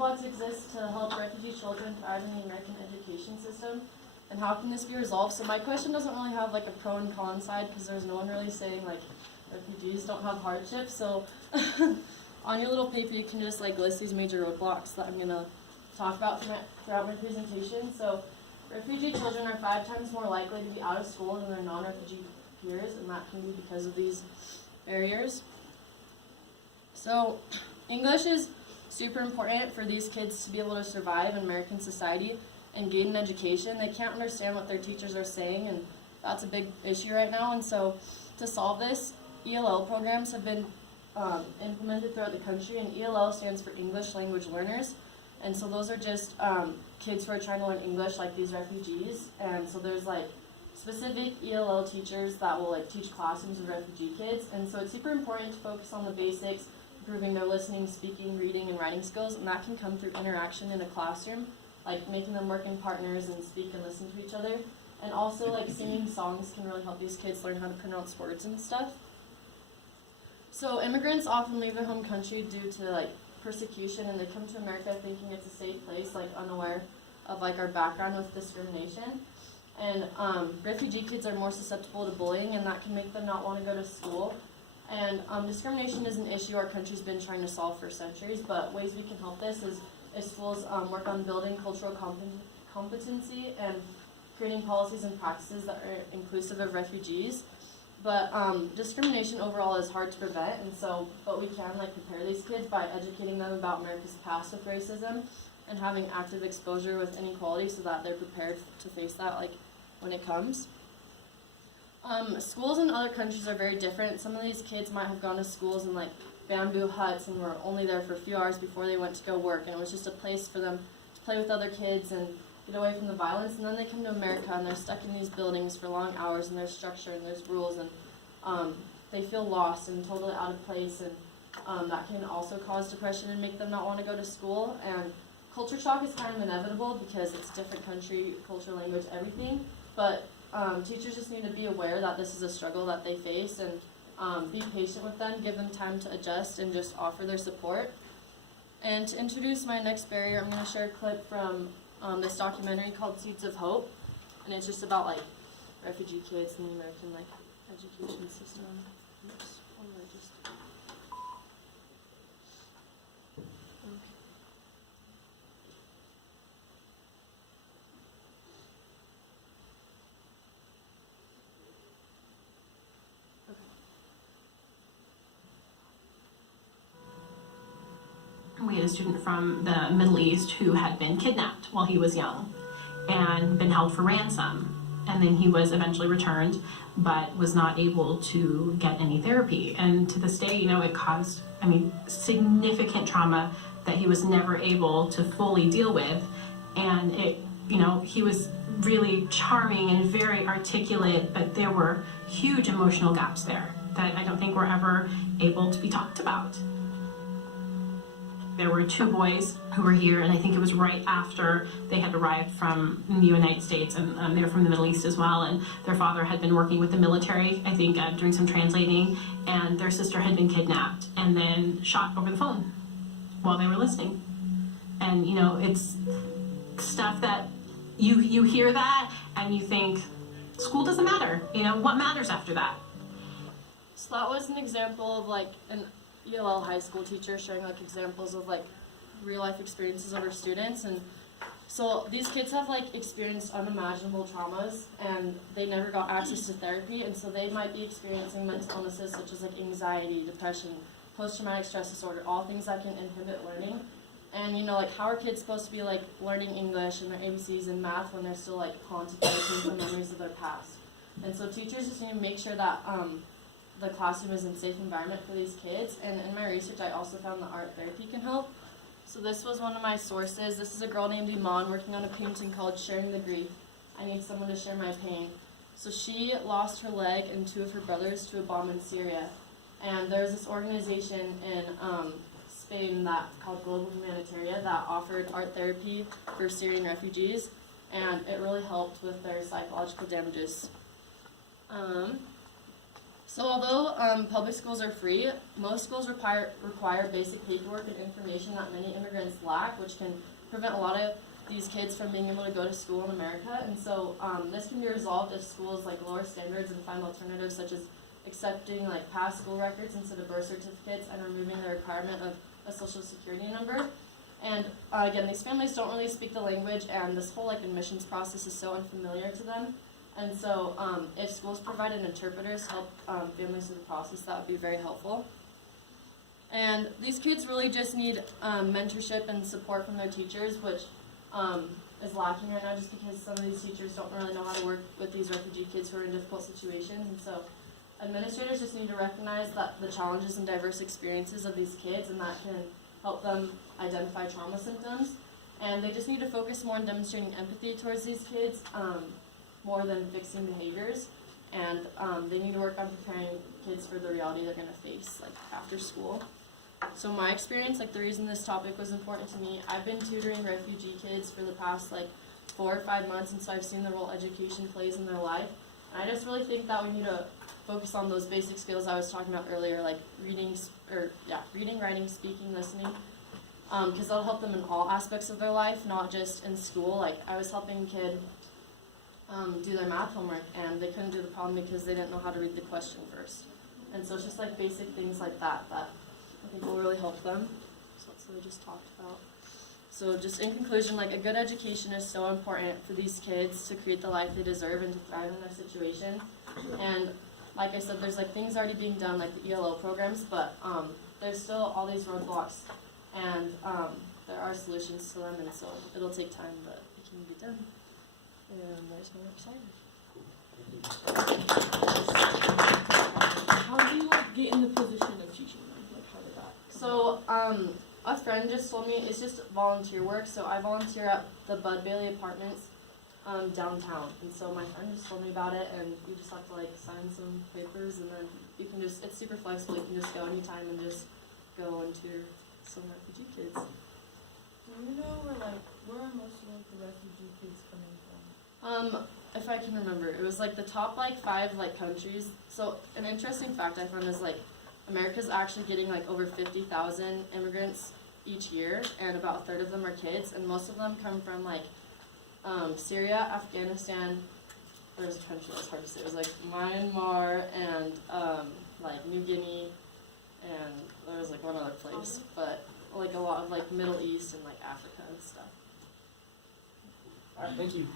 roadblocks exist to help refugee children thrive in the American education system, and how can this be resolved? So my question doesn't really have like a pro and con side, because there's no one really saying like refugees don't have hardships. So on your little paper you can just like list these major roadblocks that I'm going to talk about throughout my presentation. So refugee children are 5 times more likely to be out of school than their non-refugee peers, and that can be because of these barriers. So English is super important for these kids to be able to survive in American society and gain an education. They can't understand what their teachers are saying, and that's a big issue right now. And so to solve this, ELL programs have been implemented throughout the country, and ELL stands for English Language Learners. And so those are just kids who are trying to learn English, like these refugees. And so there's like specific ELL teachers that will like teach classrooms of refugee kids. And so it's super important to focus on the basics, improving their listening, speaking, reading, and writing skills. And that can come through interaction in a classroom, like making them work in partners and speak and listen to each other. And also like singing songs can really help these kids learn how to pronounce words and stuff. So immigrants often leave their home country due to like persecution, and they come to America thinking it's a safe place, like unaware of like our background with discrimination. And refugee kids are more susceptible to bullying, and that can make them not want to go to school. And discrimination is an issue our country's been trying to solve for centuries, but ways we can help this is schools work on building cultural competency and creating policies and practices that are inclusive of refugees. But discrimination overall is hard to prevent, and so, but we can like prepare these kids by educating them about America's past with racism and having active exposure with inequality so that they're prepared to face that like when it comes. Schools in other countries are very different. Some of these kids might have gone to schools in like bamboo huts and were only there for a few hours before they went to go work, and it was just a place for them to play with other kids and get away from the violence. And then they come to America and they're stuck in these buildings for long hours, and there's structure and there's rules, and they feel lost and totally out of place, and that can also cause depression and make them not want to go to school. And culture shock is kind of inevitable because it's a different country, culture, language, everything, but teachers just need to be aware that this is a struggle that they face, and be patient with them, give them time to adjust, and just offer their support. And to introduce my next barrier, I'm going to share a clip from this documentary called Seeds of Hope, and it's just about like refugee kids in the American like education system. Oops, what did I just do? We had a student from the Middle East who had been kidnapped while he was young and been held for ransom. And then he was eventually returned, but was not able to get any therapy. And to this day, it caused, significant trauma that he was never able to fully deal with. And he was really charming and very articulate, but there were huge emotional gaps there that I don't think were ever able to be talked about. There were 2 boys who were here, and I think it was right after they had arrived from the United States, and they were from the Middle East as well, and their father had been working with the military, I think, doing some translating, and their sister had been kidnapped and then shot over the phone while they were listening. And, it's stuff that you hear that and you think, school doesn't matter, what matters after that? So that was an example of like an ELL high school teacher sharing like examples of like real life experiences of her students. And so these kids have like experienced unimaginable traumas, and they never got access to therapy, and so they might be experiencing mental illnesses such as like anxiety, depression, post-traumatic stress disorder, all things that can inhibit learning. And like how are kids supposed to be like learning English and their ABCs and math when they're still like haunted by the painful memories of their past? And so teachers just need to make sure that the classroom is a safe environment for these kids. And in my research, I also found that art therapy can help. So this was one of my sources. This is a girl named Iman working on a painting called Sharing the Grief. I Need Someone to Share My Pain. So she lost her leg and 2 of her brothers to a bomb in Syria. And there's this organization in Spain called Global Humanitaria that offered art therapy for Syrian refugees, and it really helped with their psychological damages. So although public schools are free, most schools require basic paperwork and information that many immigrants lack, which can prevent a lot of these kids from being able to go to school in America. And so this can be resolved if schools like lower standards and find alternatives such as accepting like past school records instead of birth certificates and removing the requirement of a social security number. And again, these families don't really speak the language, and this whole like admissions process is so unfamiliar to them. And so if schools provided interpreters to help families through the process, that would be very helpful. And these kids really just need mentorship and support from their teachers, which is lacking right now just because some of these teachers don't really know how to work with these refugee kids who are in difficult situations. And so administrators just need to recognize that the challenges and diverse experiences of these kids, and that can help them identify trauma symptoms. And they just need to focus more on demonstrating empathy towards these kids more than fixing behaviors. And they need to work on preparing kids for the reality they're going to face like after school. So my experience, like the reason this topic was important to me, I've been tutoring refugee kids for the past like 4 or 5 months, and so I've seen the role education plays in their life. And I just really think that we need to focus on those basic skills I was talking about earlier, like reading, writing, speaking, listening, because that'll help them in all aspects of their life, not just in school. Like I was helping a kid do their math homework, and they couldn't do the problem because they didn't know how to read the question first. And so it's just like basic things like that that I think will really help them. So that's what we just talked about. So just in conclusion, like a good education is so important for these kids to create the life they deserve and to thrive in their situation. And like I said, there's like things already being done, like the ELO programs, but there's still all these roadblocks, and there are solutions to them, and so it'll take time, but it can be done. And there's my How do you get in the position of teaching them? Like how did that? So a friend just told me it's just volunteer work. So I volunteer at the Bud Bailey Apartments downtown, and so my friend just told me about it, and you just have to like sign some papers, and then you can just, it's super flexible, you can just go anytime and just go and tutor some refugee kids. Do you know where are most of the refugee kids coming from? If I can remember, it was like the top like 5 like countries. So an interesting fact I found is like America's actually getting like over 50,000 immigrants each year, and about a third of them are kids, and most of them come from like Syria, Afghanistan. There's a country that's hard to say. It was like Myanmar and like New Guinea, and there was like one other place, but like a lot of like Middle East and like Africa and stuff. All right, thank you.